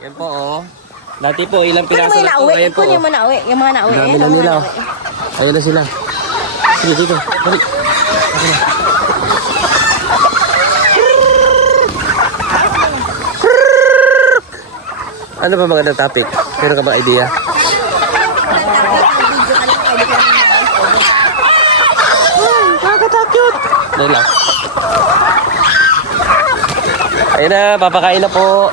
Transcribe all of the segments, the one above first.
Yan po, oh. Dati po, ilang piraso yung na po. Ayan po, Kunin oh. mo nauwi. Yung mga nauwi. Ayan, na mga nila. oh. Ayan na sila. Sige, dito. Na. Ano ba magandang topic? Meron ka ba idea? Nakakatakot! Dali lang. Ayun na, papakain na po.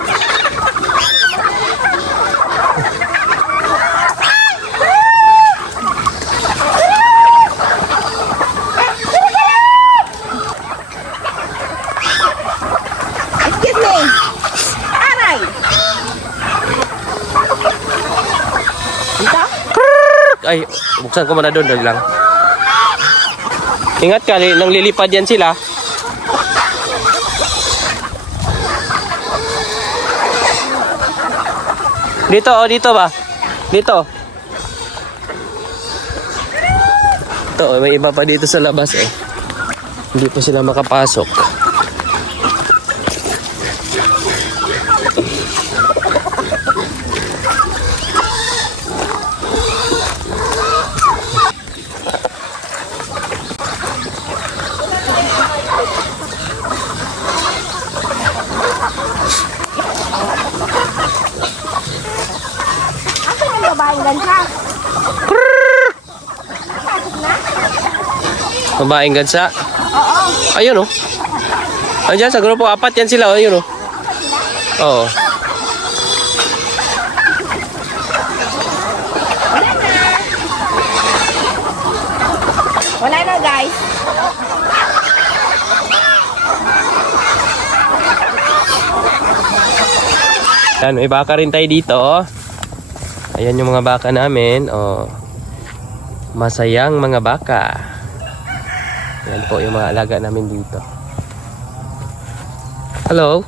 Ay, buksan ko muna doon, doon lang. Ingat ka, nang lilipad yan sila. Dito, oh, dito ba? Dito. Ito, oh, may iba pa dito sa labas, eh. Hindi pa sila makapasok. Asan yung babaeng gansa? Napasok na? Babaeng gansa. Oo. Ayun, oh. Andiyan, sa grupo, apat yan sila, oh. Ayun, oh. Oo. Wala na. Wala na guys. Yan, may baka rin tayo dito. oh. Ayan yung mga baka namin. Oh. Masayang mga baka. Yan po yung mga alaga namin dito. Hello?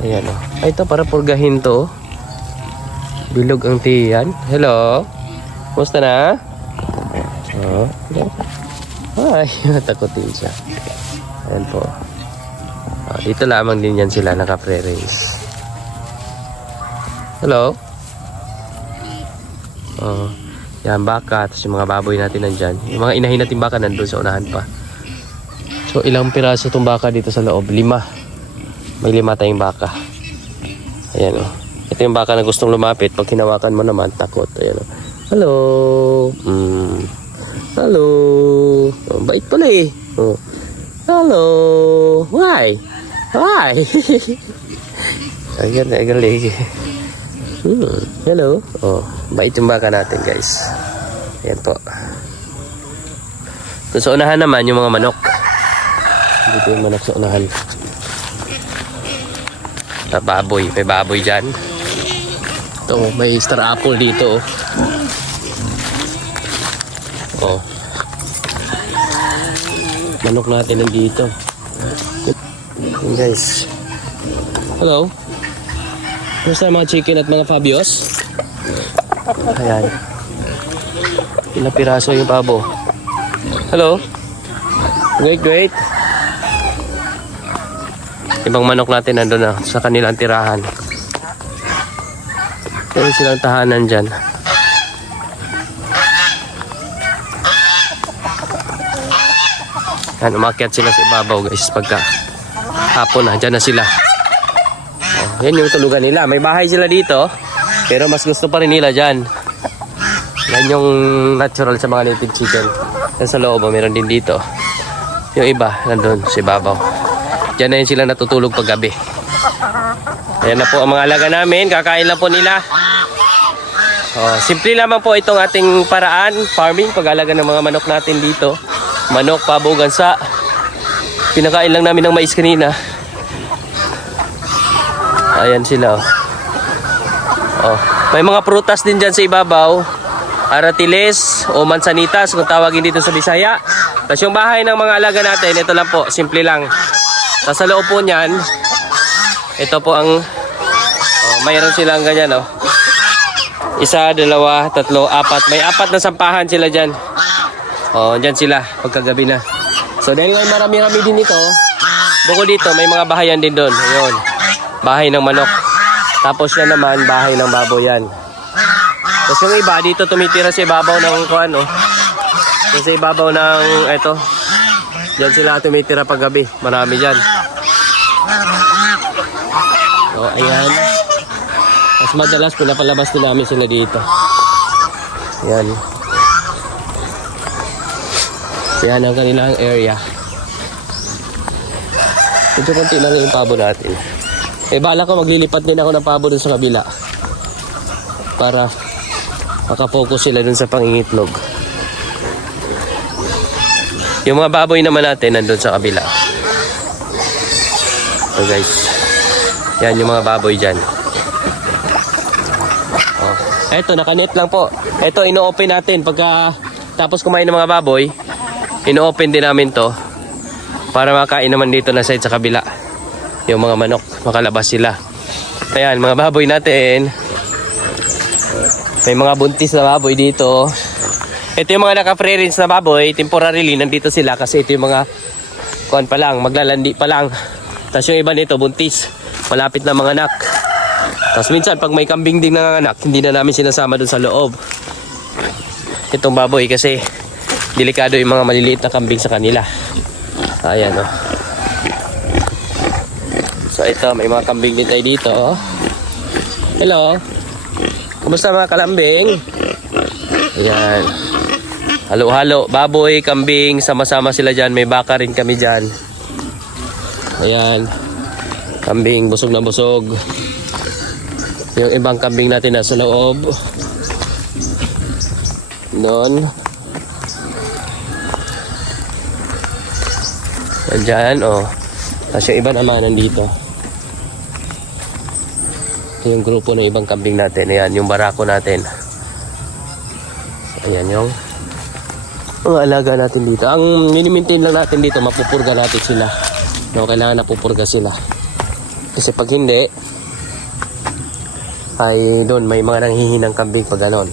Ayan oh. Ay, ito para purgahin to. oh. Bilog ang tiyan. Hello? Kumusta na? Oh. Ay, natakotin siya. Ayan po. Ah, dito lamang din yan sila naka-pre-race. Hello? Oh, yan baka, tapos yung mga baboy natin nandyan. Yung mga inahin natin baka nandun sa unahan pa. So ilang piraso itong baka dito sa loob? Lima. May lima tayong baka. Ayan oh. Ito yung baka na gustong lumapit. Pag hinawakan mo naman, takot. Ayan oh. Hello? Mm. Hello? Oh, bait pala eh. Oh. Hello? Why? Why? Ayan, ay galing. Hmm. Hello? Oh, bait yung natin, guys. Ayan po. Doon sa naman, yung mga manok. Dito yung manok sa unahan. Sa baboy. May baboy dyan. Ito, may star apple dito. Oh. Manok natin nandito. Guys. Hello. Kumusta mga chicken at mga fabios? Ayan. Ilang piraso yung pabo. Hello. Great, great. Ibang manok natin nandun na sa kanilang tirahan. Meron silang tahanan dyan. Yan, umakyat sila sa ibabaw guys pagka hapon na, dyan na sila. Yan yung tulugan nila. May bahay sila dito, pero mas gusto pa rin nila dyan. Yan yung natural sa mga native chicken. Yan sa loob, oh, meron din dito. Yung iba, nandun sa ibabaw. Diyan na yun sila natutulog pag gabi. Ayan na po ang mga alaga namin. Kakain lang po nila. Oh, simple lamang po itong ating paraan, farming, pag-alaga ng mga manok natin dito. Manok, pabo, gansa. Pinakain lang namin ng mais kanina. Ayan sila. Oh. Oh, may mga prutas din dyan sa ibabaw. Aratiles o mansanitas kung tawagin dito sa Bisaya. Tapos yung bahay ng mga alaga natin, ito lang po, simple lang. Tapos sa loob po niyan, ito po ang, oh, mayroon silang ganyan, oh. Isa, dalawa, tatlo, apat. May apat na sampahan sila dyan. Oh, dyan sila, pagkagabi na. So dahil marami-rami din ito, bukod dito, may mga bahayan din doon. Ayun. Bahay ng manok. Tapos yan naman, bahay ng baboy yan. Tapos yung iba, dito tumitira sa ibabaw ng kuan, oh. Yung sa ibabaw ng, eto. Diyan sila tumitira pag gabi. Marami dyan. So, ayan. Mas madalas pinapalabas din namin sila dito. Yan. Yan ang kanilang area. Ito konti lang yung pabo natin. Eh bala ko maglilipat din ako ng pabo dun sa kabila. Para makafocus sila dun sa pangingitlog. Yung mga baboy naman natin nandun sa kabila. So guys. Yan yung mga baboy dyan. Oh. Eto, nakanet lang po. Eto, ino-open natin. Pagka tapos kumain ng mga baboy, ino-open din namin to para makain naman dito na side sa kabila. Yung mga manok, makalabas sila. Ayan, mga baboy natin. May mga buntis na baboy dito. Ito yung mga naka-free na baboy, temporarily nandito sila kasi ito yung mga kuan pa lang, maglalandi pa lang. Tapos yung iba nito buntis, malapit na mga anak. Tapos minsan pag may kambing din nanganganak, hindi na namin sinasama doon sa loob. Itong baboy kasi delikado yung mga maliliit na kambing sa kanila. Ayan oh. Ito, may mga kambing din tayo dito. oh. Hello. Kumusta mga kalambing? Ayan. Halo-halo, baboy, kambing, sama-sama sila dyan. May baka rin kami dyan. Ayan. Kambing, busog na busog. Yung ibang kambing natin nasa loob. Doon. Andyan, oh. Tapos yung iba naman nandito. Yung grupo ng ibang kambing natin. Ayan, yung barako natin. Ayan yung mga alaga natin dito. Ang minimaintain lang natin dito, mapupurga natin sila. No, kailangan napupurga sila. Kasi pag hindi, ay doon may mga nanghihinang kambing pag ganon.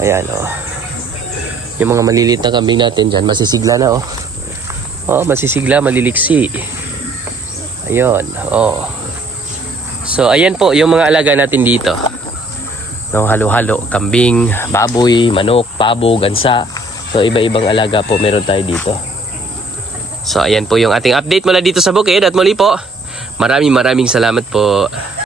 Ayan, oh. Yung mga maliliit na kambing natin dyan, masisigla na, oh. Oh, masisigla, maliliksi. Ayun, oh. So, ayan po yung mga alaga natin dito. No, halo-halo, kambing, baboy, manok, pabo, gansa. So, iba-ibang alaga po meron tayo dito. So, ayan po yung ating update mula dito sa bukid. At muli po, maraming maraming salamat po.